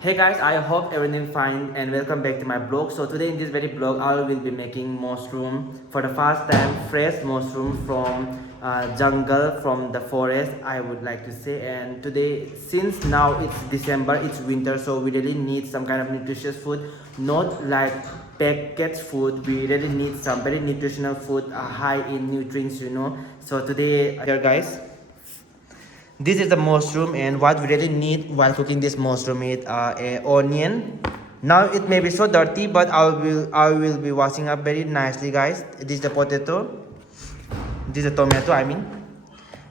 Hey guys, I hope everything fine and welcome back to my blog. So today in this very blog I will be making mushroom for the first time, fresh mushroom from jungle, from the forest, I would like to say. And today, since now it's December, it's winter, so we really need some kind of nutritious food, not like packaged food. We really need some very nutritional food, high in nutrients. So today here guys, this is the mushroom, and what we really need while cooking this mushroom is a onion. Now it may be so dirty, but I will be washing up very nicely, guys. This is the potato. This is the tomato, I mean,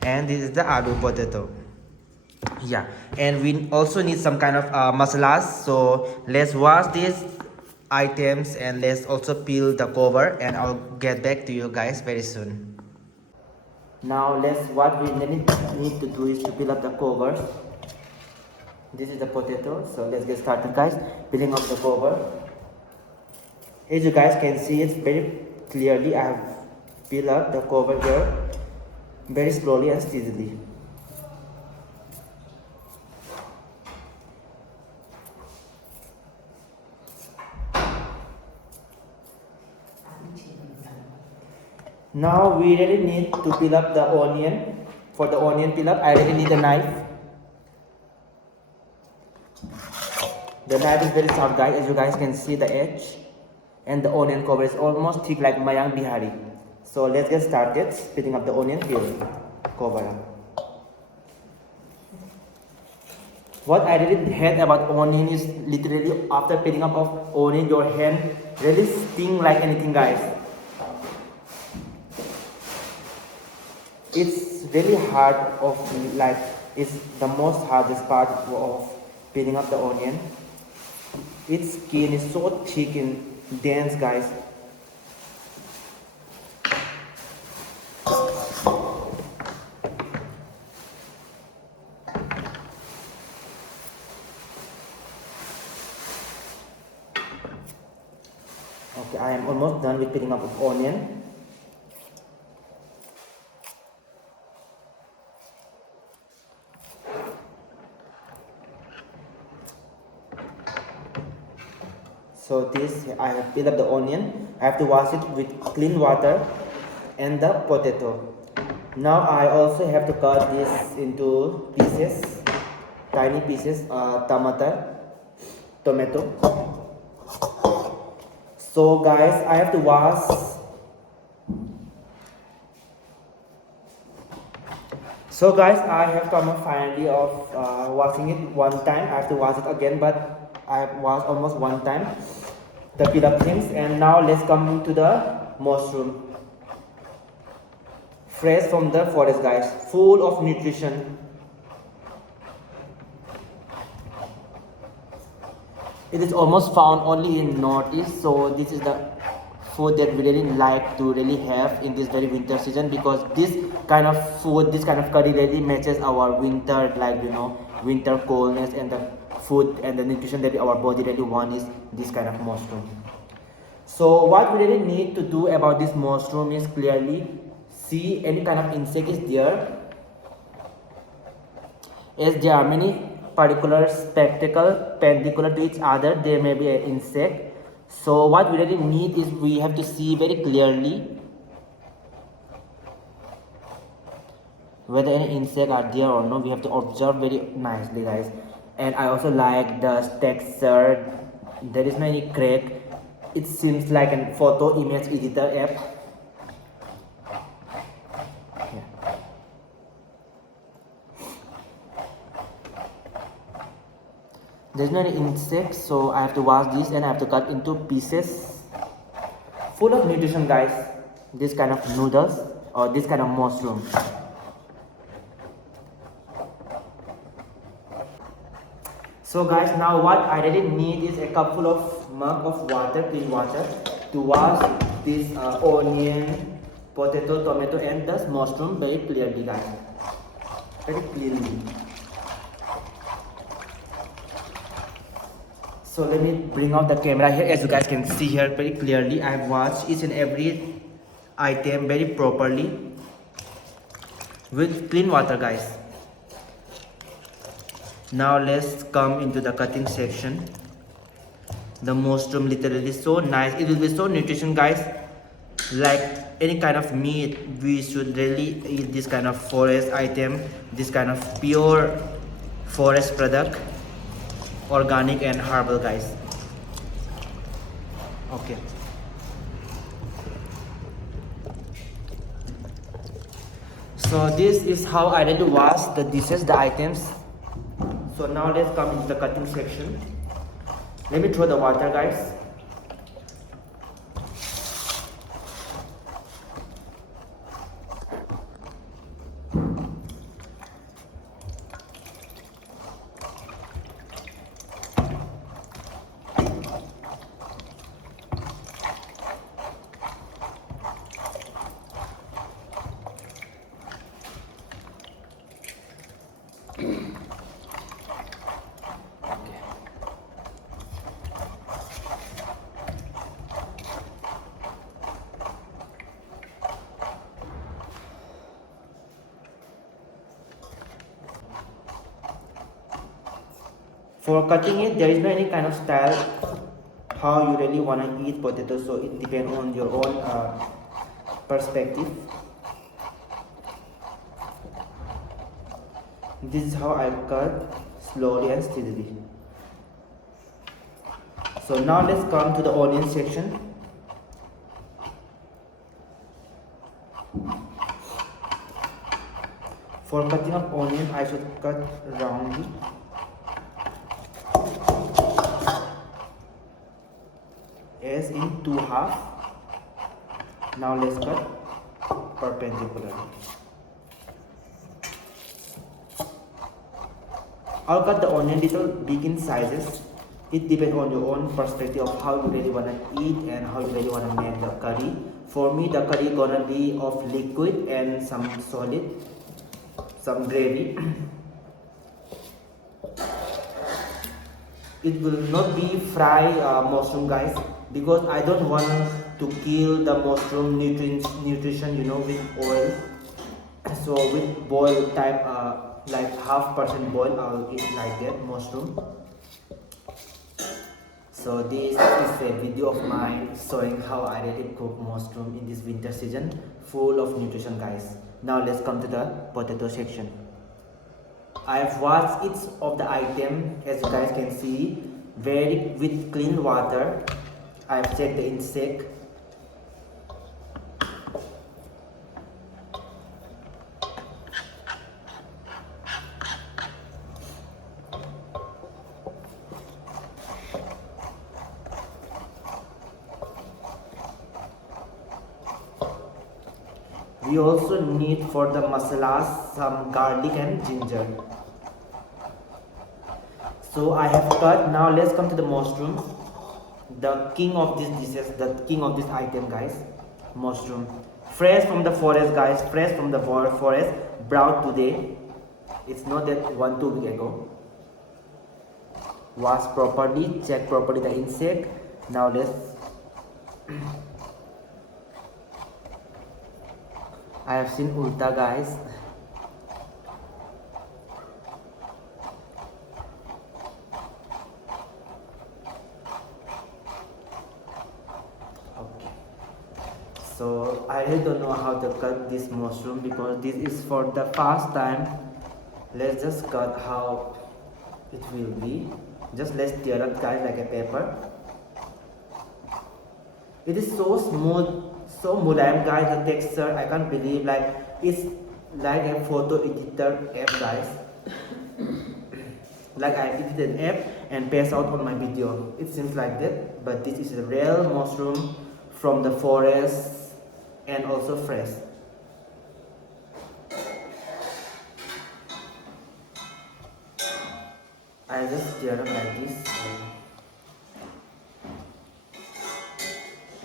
and this is the aloo potato. Yeah, and we also need some kind of masalas. So let's wash these items and let's also peel the cover, and I'll get back to you guys very soon. Now what we need to do is to peel up the covers. This is the potato, so let's get started guys, peeling up the cover. As you guys can see it very clearly, I have peeled up the cover here very slowly and steadily. Now we really need to peel up the onion. For the onion peel up, I really need a knife. The knife is very sharp guys, as you guys can see the edge, and the onion cover is almost thick like Mayang Bihari. So let's get started peeling up the onion peel cover up. What I really hate about onion is literally after peeling up of onion, your hand really sting like anything guys. It's really hard it's the most hardest part of peeling up the onion. Its skin is so thick and dense guys. Okay, I am almost done with peeling up of onion. So this, I have peeled up the onion. I have to wash it with clean water and the potato. Now I also have to cut this into pieces, tiny pieces, tomato. So guys, I have to wash. So guys, I have come up finally of washing it one time. I have to wash it again, but I have washed almost one time the peel up things. And now let's come to the mushroom, fresh from the forest guys, full of nutrition. It is almost found only in northeast, so this is the food that we really like to really have in this very winter season, because this kind of food, this kind of curry really matches our winter, winter coldness, and the food and the nutrition that our body really want is this kind of mushroom. So what we really need to do about this mushroom is clearly see any kind of insect is there, as there are many particular perpendicular to each other, there may be an insect. So what we really need is we have to see very clearly whether any insect are there or not. We have to observe very nicely guys. And I also like the texture. There is no any crack. It seems like a photo image editor app. Yeah. There's no any insect, so I have to wash this and I have to cut into pieces. Full of nutrition guys, this kind of noodles or this kind of mushroom. So guys, now what I really need is a couple of mug of water, clean water, to wash this onion, potato, tomato and the mushroom very clearly guys, very cleanly. So let me bring out the camera here. As you guys can see here very clearly, I have washed each and every item very properly with clean water guys. Now let's come into the cutting section. The mushroom literally so nice. It will be so nutrition, guys. Like any kind of meat, we should really eat this kind of forest item, this kind of pure forest product, organic and herbal, guys. Okay. So this is how I need to wash the dishes, the items. So now let's come into the cutting section. Let me throw the water, guys. For cutting it, there is no any kind of style how you really want to eat potatoes, so it depends on your own perspective. This is how I cut, slowly and steadily. So now let's come to the onion section. For cutting of onion, I should cut roundly. As in two half. Now let's cut perpendicularly. I'll cut the onion little big in sizes. It depends on your own perspective of how you really want to eat and how you really want to make the curry. For me, the curry gonna be of liquid and some solid, some gravy. It will not be fry mushroom, guys, because I don't want to kill the mushroom nutrition, with oil. So with boil type, like 1/2% boil, I'll eat like that mushroom. So this is a video of mine showing how I really cook mushroom in this winter season, full of nutrition, guys. Now let's come to the potato section. I've washed each of the item, as you guys can see, with clean water. I've checked the insect. We also need for the masalas some garlic and ginger. So I have cut. Now let's come to the mushroom. The king of these dishes, the king of this item, guys. Mushroom. Fresh from the forest, guys. Fresh from the forest. Brought today. It's not that 1-2 weeks ago. Wash properly. Check properly the insect. Now let's. I have seen ulta, guys. Okay. So I really don't know how to cut this mushroom because this is for the first time. Let's just cut how it will be. Just let's tear up, guys, like a paper. It is so smooth, so mulayam, guys, the texture. I can't believe, like, it's like a photo editor app, guys. Like I edited an app and paste out on my video. It seems like that, but this is a real mushroom from the forest and also fresh. I just tear up like this.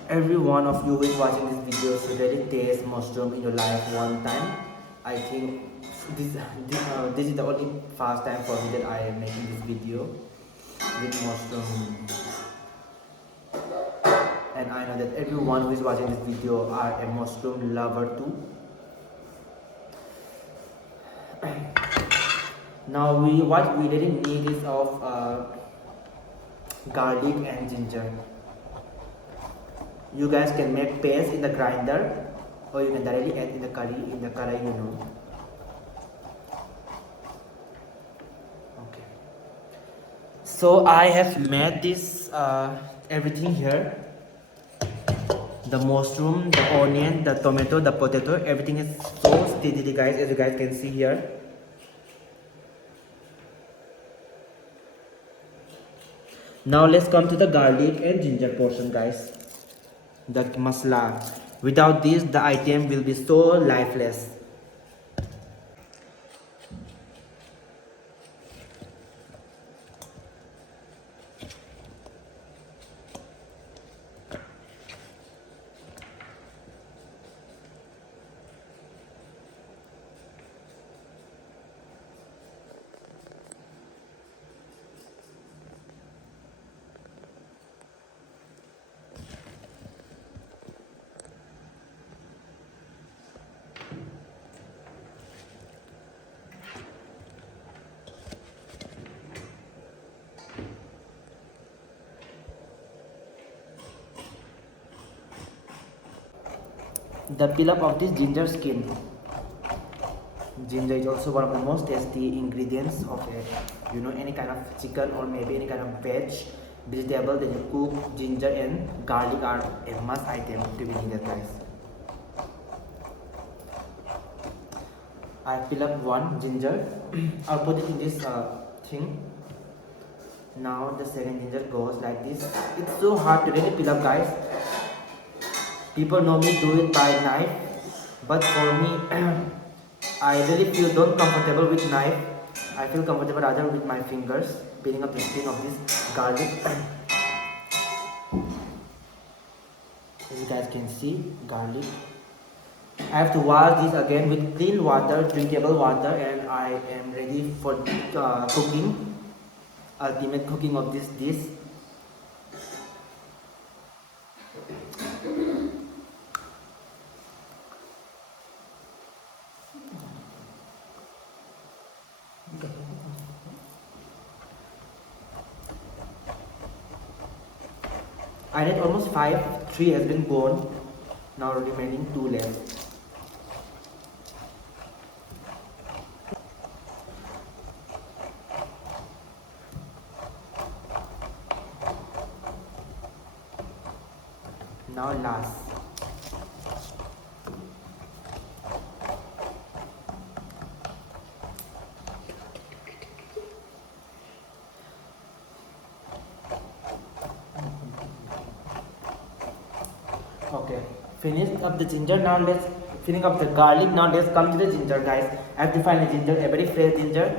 Every one of you who is watching this video should really taste mushroom in your life one time. I think this is the only first time for me that I am making this video with mushroom. And I know that everyone who is watching this video are a mushroom lover too. Now what we really need is of garlic and ginger. You guys can make paste in the grinder, or you can directly add in the curry, you know. Okay. So I have made this everything here. The mushroom, the onion, the tomato, the potato, everything is so steadily, guys, as you guys can see here. Now let's come to the garlic and ginger portion, guys. The masala. Without this, the item will be so lifeless. The peel up of this ginger skin. Ginger is also one of the most tasty ingredients of any kind of chicken or maybe any kind of vegetable that you cook. Ginger and garlic are a must item to be needed, guys. I peel up one ginger. I'll put it in this thing. Now the second ginger goes like this. It's so hard to really peel up, guys. People normally do it by knife, but for me, I really feel don't comfortable with knife. I feel comfortable rather with my fingers, peeling up the skin of this garlic. As you guys can see, garlic. I have to wash this again with clean water, drinkable water, and I am ready for cooking, ultimate cooking of this dish. I did almost 5, 3 has been gone, now remaining 2 left. Now last. Okay, finish up the ginger. Now let's finish up the garlic. Now let's come to the ginger, guys. I have to find a ginger, a very fresh ginger.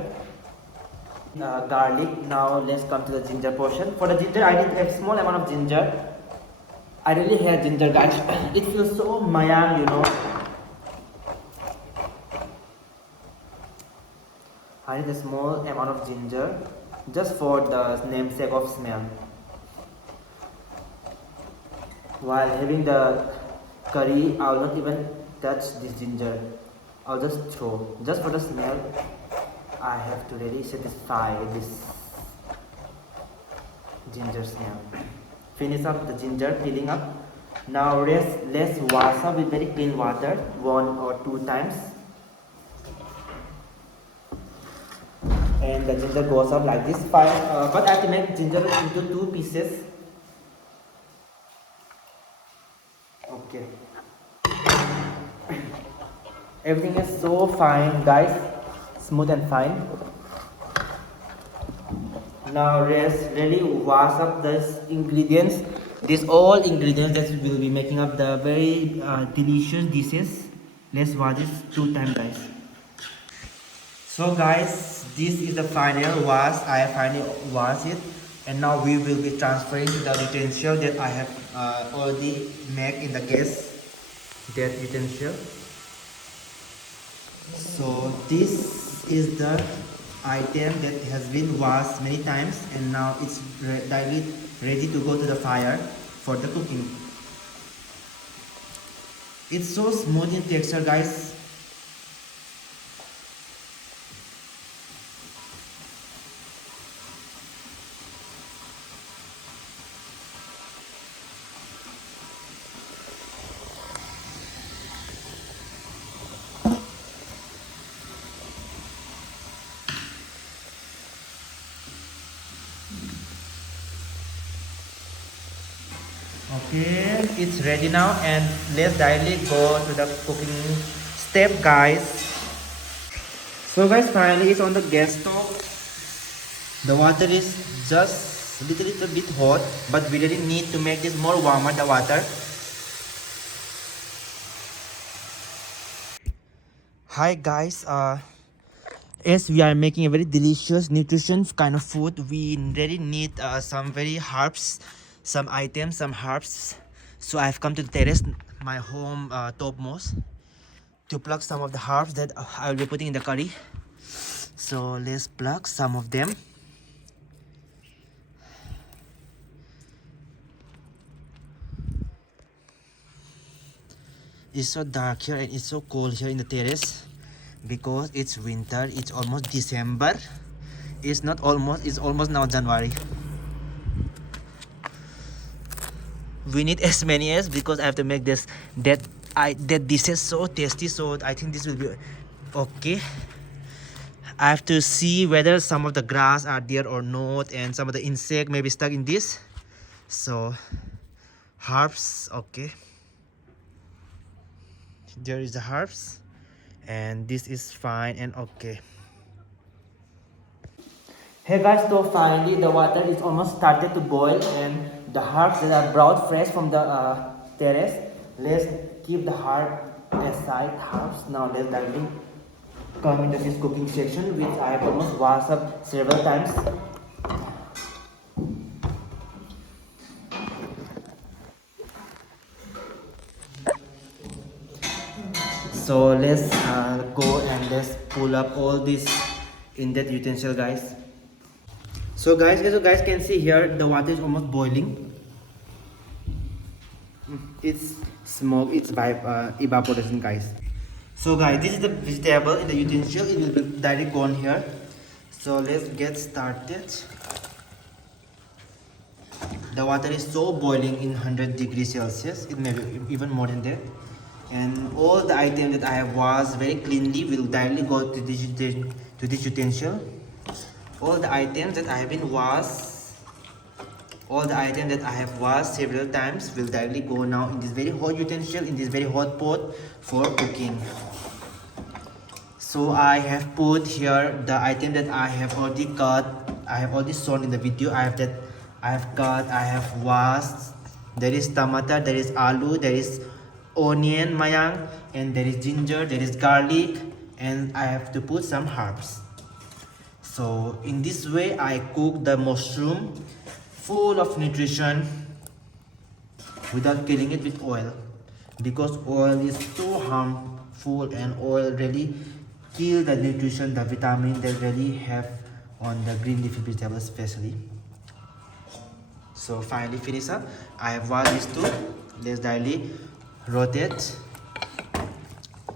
Garlic. Now let's come to the ginger portion. For the ginger, I need a small amount of ginger. I really hate ginger, guys. It feels so Mayan, you know. I need a small amount of ginger, just for the namesake of smell. While having the curry, I will not even touch this ginger. I'll just throw. Just for the smell, I have to really satisfy this ginger smell. Finish up the ginger, peeling up. Now let's wash up with very clean water 1 or 2 times. And the ginger goes up like this. But I have to make ginger into 2 pieces. Okay. Everything is so fine, guys. Smooth and fine. Now let's really wash up these ingredients. These all ingredients that will be making up the very delicious dishes. Let's wash this 2 times, guys. So guys, this is the final wash. I finally washed it, and now we will be transferring to the utensil that I have already made in the gas. That utensil. So this is the item that has been washed many times, and now it's ready to go to the fire for the cooking. It's so smooth in texture, guys. Okay, it's ready now, and let's directly go to the cooking step, guys. So guys, finally it's on the gas stove. The water is just little bit hot, but we really need to make this more warmer, the water. Hi guys, as we are making a very delicious nutrition kind of food, we really need some very herbs, some items, some herbs. So I've come to the terrace, my home topmost, to pluck some of the herbs that I will be putting in the curry. So let's pluck some of them. It's so dark here and it's so cold here in the terrace because it's winter. It's almost December. It's not almost, it's almost now January. We need as many as, because I have to make this that this is so tasty, so I think this will be okay. I have to see whether some of the grass are there or not, and some of the insect may be stuck in this. So herbs, okay, there is the herbs, and this is fine and okay. Hey guys, so finally the water is almost started to boil, and the herbs that are brought fresh from the terrace. Let's keep the herb aside. Herbs. Now let's directly come into this cooking section, which I have almost washed up several times. So let's go and let's pull up all this in that utensil, guys. So guys, as you guys can see here, the water is almost boiling. It's smoke, it's by evaporation, guys. So guys, this is the vegetable in the utensil. It will be directly gone here. So let's get started. The water is so boiling in 100 degrees Celsius. It may be even more than that. And all the items that I have washed very cleanly will directly go to this utensil. All the items that I have been washed, all the items that I have washed several times will directly go now in this very hot utensil, in this very hot pot for cooking. So I have put here the item that I have already cut. I have already shown in the video. I have cut, I have washed. There is tomato, there is aloo, there is onion mayang, and there is ginger, there is garlic, and I have to put some herbs. So in this way I cook the mushroom full of nutrition without killing it with oil, because oil is so harmful and oil really kill the nutrition, the vitamin they really have on the green leafy vegetables especially. So finally finish up. I have washed these two. Let's directly rotate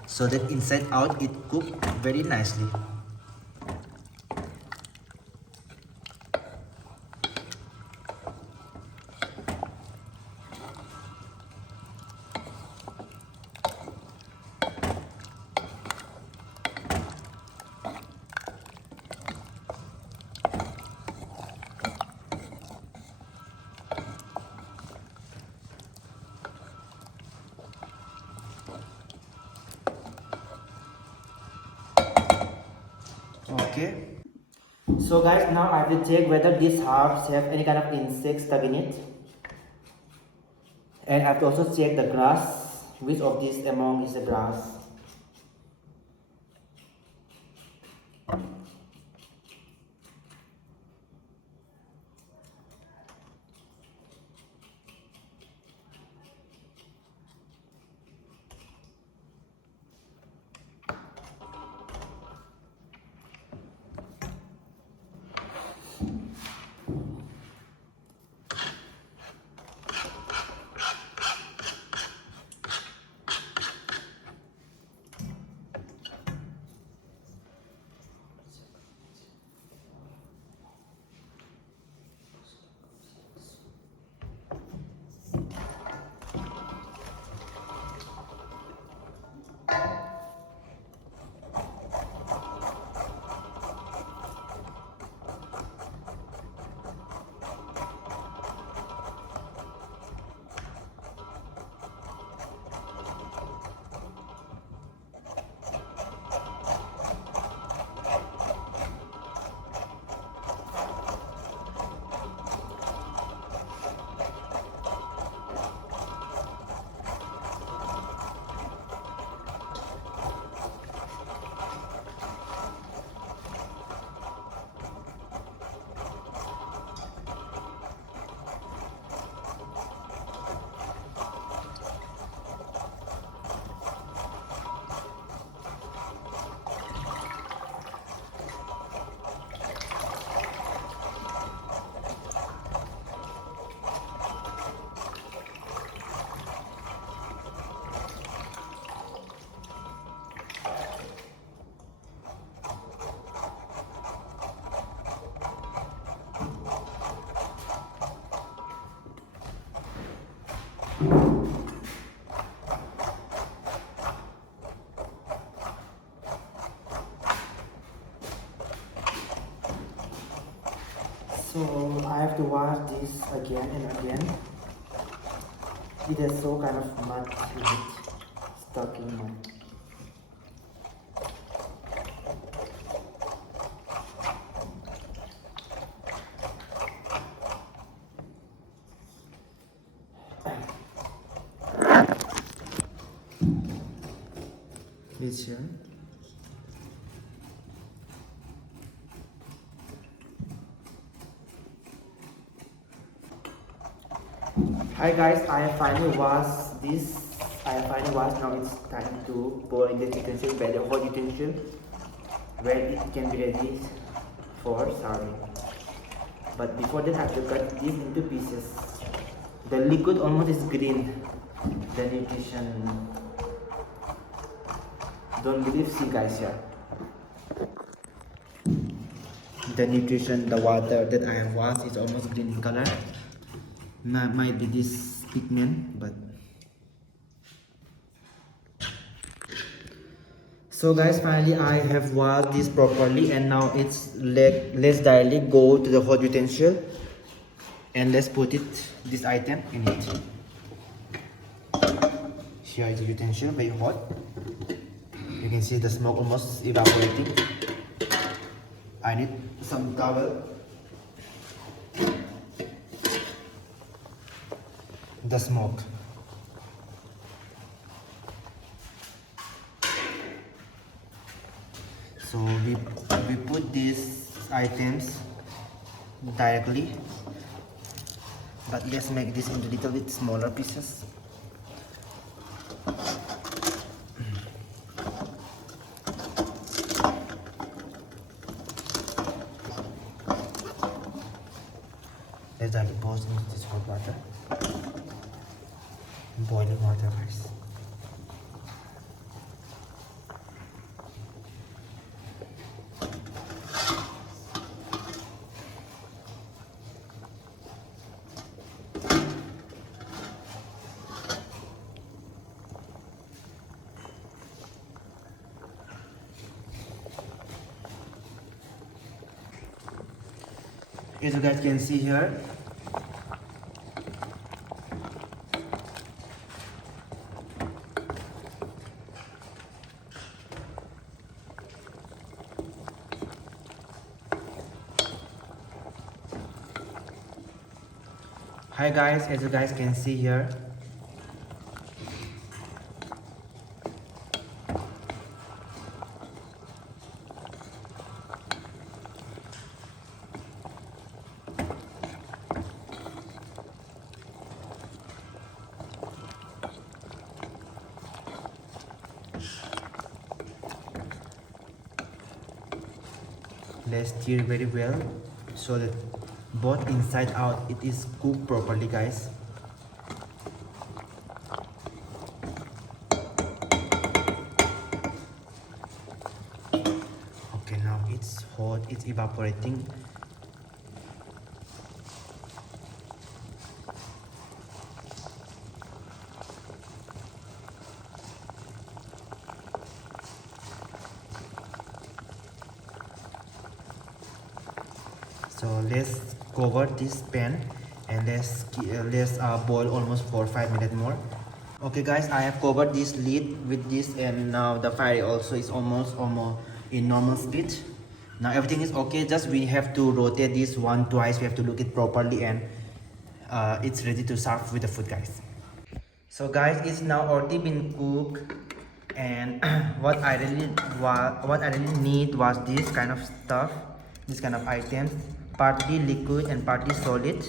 so that inside out it cook very nicely. Okay. So guys, now I have to check whether these herbs have any kind of insects stuck in it. And I have to also check the grass, which of these among is the grass. So I have to wash this again and again. It has so kind of mud in it, stuck in my. This here. Hi guys, I have finally washed this. I have finally washed. Now it's time to pour in the utensil, where the hot utensil, where it can be ready for serving. But before that, I have to cut this into pieces. The liquid almost is green. The nutrition. Don't believe, see guys here. The nutrition, the water that I have washed is almost green in color. Might be this pigment, but so guys, finally I have washed this properly, and now let's directly go to the hot utensil and let's put this item in it. Here is the utensil, very hot. You can see the smoke almost evaporating. I need some towel. The smoke. So we put these items directly, but let's make this into little bit smaller pieces. Let's directly pour into this hot water. Boiling water, guys. As you guys can see here, hi guys, as you guys can see here, let's stir very well so that both inside out it is cooked properly, guys. Okay, now it's hot, it's evaporating. So let's cover this pan and let's boil almost for 5 minutes more. Okay guys, I have covered this lid with this, and now the fire also is almost in normal speed. Now everything is okay, just we have to rotate this twice. We have to look it properly, and it's ready to serve with the food, guys. So guys, it's now already been cooked, and what I really need was this kind of stuff, this kind of items, partly liquid and partly solid.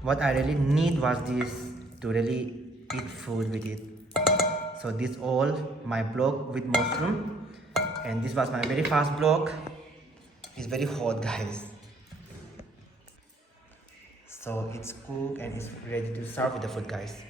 What I really need was this to really eat food with it. So this all my blog with mushroom, and this was my very fast blog. It's very hot, guys. So it's cooked and it's ready to serve with the food, guys.